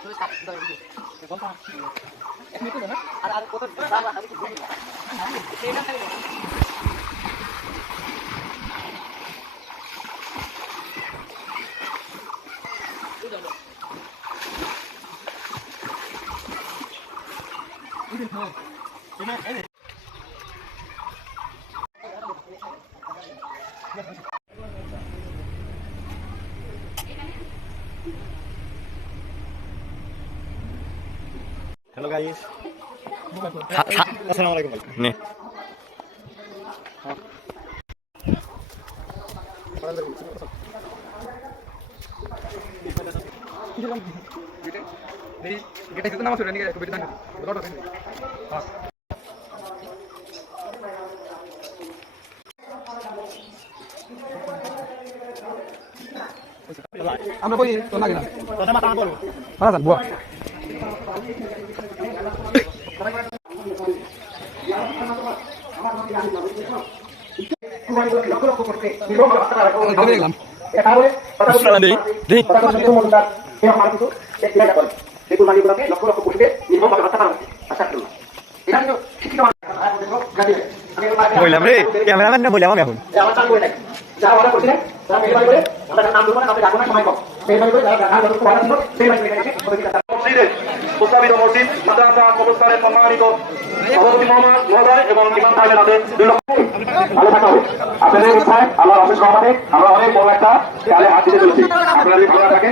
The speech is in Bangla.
Hello guys. Assalamualaikum. Nih. Kita itu nama sudah nih kayak kebetulan. Betul kan? আমরা কই তো না কিনা কথা মাথা বলো মাথা বুয়া বললাম রে ক্যামেরাম্যান না বললাম এখন যারা অর্ডার করছিলেন তারা মেহরবানি করে আমাদের নাম দেবো না আপনি রাখুন না সময় কম মেহরবানি করে যারা ঢাকা যতটুকু অর্ডার ছিল মেহরবানি করে এসে মসজিদে প্রস্তাবিত মসজিদ মাদ্রাসা কবরস্থানের সম্মানিত সভাপতি মহোদয় এবং ইমাম সাহেবের হাতে 2 লক্ষ ভালো থাকা হবে আপনাদের ইচ্ছায় আল্লাহর অশেষ রহমতে আমরা অনেক বড় একটা কালে হাত দিতে চলেছি আপনারা যদি ভালো থাকেন